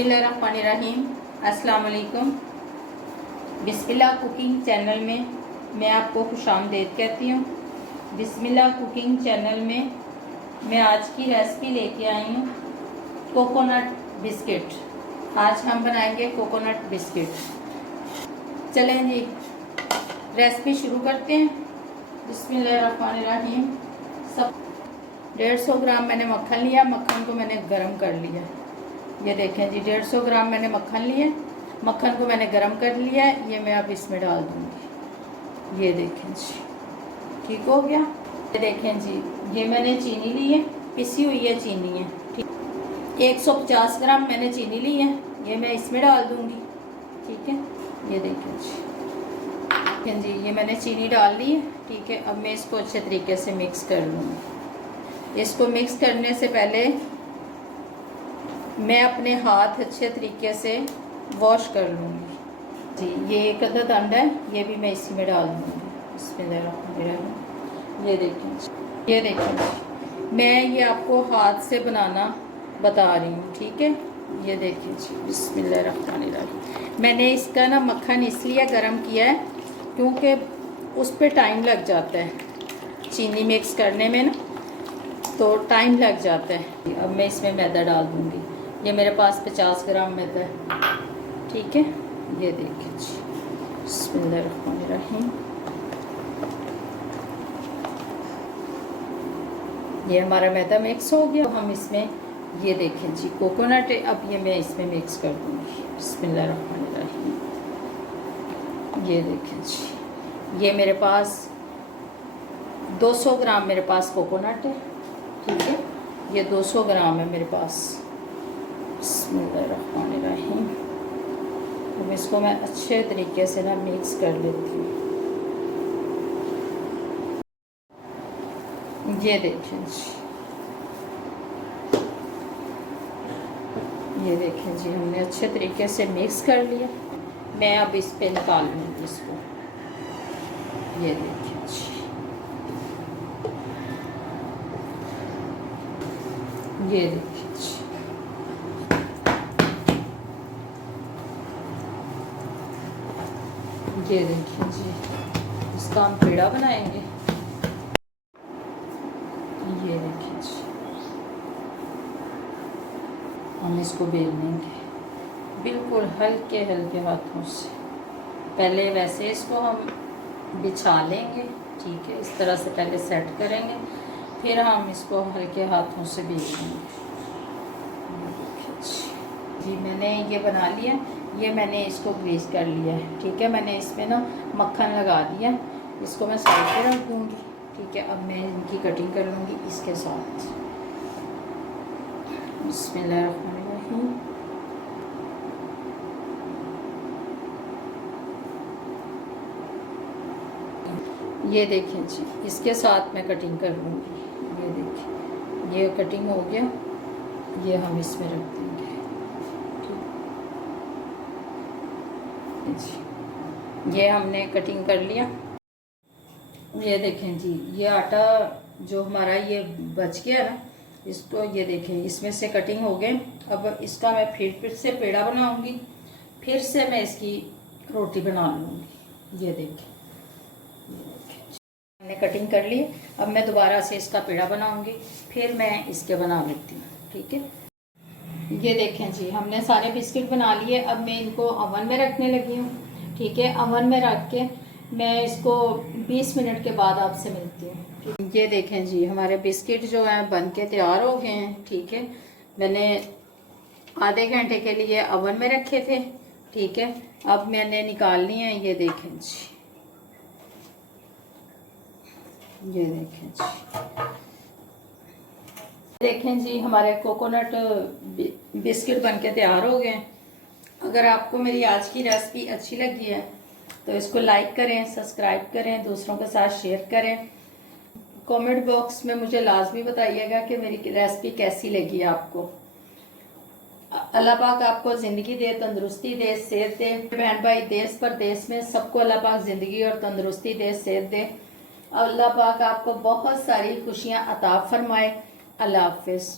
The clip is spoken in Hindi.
बिस्मिल्लाहिर्रहमानिर्रहीम। अस्सलाम वालेकुम। बिस्मिल्लाह कुकिंग चैनल में मैं आपको खुशामदीद कहती हूँ। बिस्मिल्लाह कुकिंग चैनल में मैं आज की रेसिपी लेके आई हूँ कोकोनट बिस्किट। आज हम बनाएंगे कोकोनट बिस्किट। चलें जी, रेसिपी शुरू करते हैं। बिस्मिल्लाहिर्रहमानिर्रहीम। सब 150 ग्राम मैंने मक्खन लिया। मक्खन को मैंने गरम कर लिया। ये देखें जी, 150 ग्राम मैंने मक्खन लिया। मक्खन को मैंने गरम कर लिया है। ये मैं अब इसमें डाल दूंगी। ये देखें जी, ठीक हो गया। ये देखें जी, ये मैंने चीनी ली है, पिसी हुई है चीनी है, ठीक। 150 ग्राम मैंने चीनी ली है, ये मैं इसमें डाल दूंगी, ठीक है। ये देखें जी, ये मैंने चीनी डाल ली है, ठीक है। अब मैं इसको अच्छे तरीके से मिक्स कर लूँगी। इसको मिक्स करने से पहले मैं अपने हाथ अच्छे तरीके से वॉश कर लूँगी जी। ये एक अदद अंडा है, ये भी मैं इसी में डाल दूँगी। बिस्मिल्लाहिर्रहमानिर्रहीम। ये देखें, मैं ये आपको हाथ से बनाना बता रही हूँ, ठीक है। ये देखिए जी, बिस्मिल्लाहिर्रहमानिर्रहीम। मैंने इसका ना मक्खन इसलिए गरम किया है क्योंकि उस पर टाइम लग जाता है चीनी मिक्स करने में ना, तो टाइम लग जाता है। अब मैं इसमें मैदा डाल दूँगी। ये मेरे पास 50 ग्राम मैदा है, ठीक है। ये देखिए जी, बिस्मिल्लाहिर्रहमानिर्रहीम। ये हमारा मैदा मिक्स हो गया। तो हम इसमें ये देखें जी, कोकोनट है, अब ये मैं इसमें मिक्स कर दूँगी। बिस्मिल्लाहिर्रहमानिर्रहीम। ये देखें जी, ये मेरे पास 200 ग्राम मेरे पास कोकोनट है, ठीक है। ये 200 ग्राम है मेरे पास। बिस्मिल्लाहिर्रहमानिर्रहीम। अब इसको मैं अच्छे तरीके से ना मिक्स कर लेती हूँ। ये देखें जी, ये देखें जी, हमने अच्छे तरीके से मिक्स कर लिया। मैं अब इस पे निकाल लूँगी इसको। ये देखें जी, ये देखिए जी, ये देखिए जी, इसका हम पेड़ा बनाएंगे। ये देखिए जी, हम इसको बेल लेंगे बिल्कुल हल्के हल्के हाथों से। पहले वैसे इसको हम बिछा लेंगे, ठीक है। इस तरह से पहले सेट करेंगे, फिर हम इसको हल्के हाथों से बेल लेंगे। जी, मैंने ये बना लिया। ये मैंने इसको ग्रीस कर लिया है, ठीक है। मैंने इसमें ना मक्खन लगा दिया। इसको मैं साइड पे रख दूँगी, ठीक है। अब मैं इनकी कटिंग कर लूँगी इसके साथ। बिस्मिल्लाहिर्रहमानिर्रहीम। ये देखें जी, इसके साथ मैं कटिंग कर लूँगी। ये देखिए, ये कटिंग हो गया। ये हम इसमें रख देंगे, जी। ये हमने कटिंग कर लिया। ये देखें जी, ये आटा जो हमारा ये बच गया ना, इसको ये देखें, इसमें से कटिंग हो गए। अब इसका मैं फिर से पेड़ा बनाऊंगी, फिर से मैं इसकी रोटी बना लूँगी। ये देखें, मैंने कटिंग कर ली। अब मैं दोबारा से इसका पेड़ा बनाऊंगी, फिर मैं इसके बना लेती हूँ, ठीक है। ये देखें जी, हमने सारे बिस्किट बना लिए। अब मैं इनको ओवन में रखने लगी हूँ, ठीक है। ओवन में रख के मैं इसको 20 मिनट के बाद आपसे मिलती हूँ। ये देखें जी, हमारे बिस्किट जो हैं बन के तैयार हो गए हैं, ठीक है। मैंने आधे घंटे के लिए ओवन में रखे थे, ठीक है। अब मैंने निकाल लिए हैं। ये देखें जी, ये देखें जी, देखें जी, हमारे कोकोनट बिस्किट बनके तैयार हो गए। अगर आपको मेरी आज की रेसिपी अच्छी लगी है तो इसको लाइक करें, सब्सक्राइब करें, दूसरों के साथ शेयर करें। कमेंट बॉक्स में मुझे लाजमी बताइएगा कि मेरी रेसिपी कैसी लगी आपको। अल्लाह पाक आपको ज़िंदगी दे, तंदुरुस्ती दे, सेहत दे। बहन भाई देश परदेश में सबको अल्लाह पाक ज़िंदगी और तंदुरुस्ती दे, सेहत दे। अल्लाह पाक आपको बहुत सारी खुशियाँ अता फरमाए। अल्लाह हाफिज़।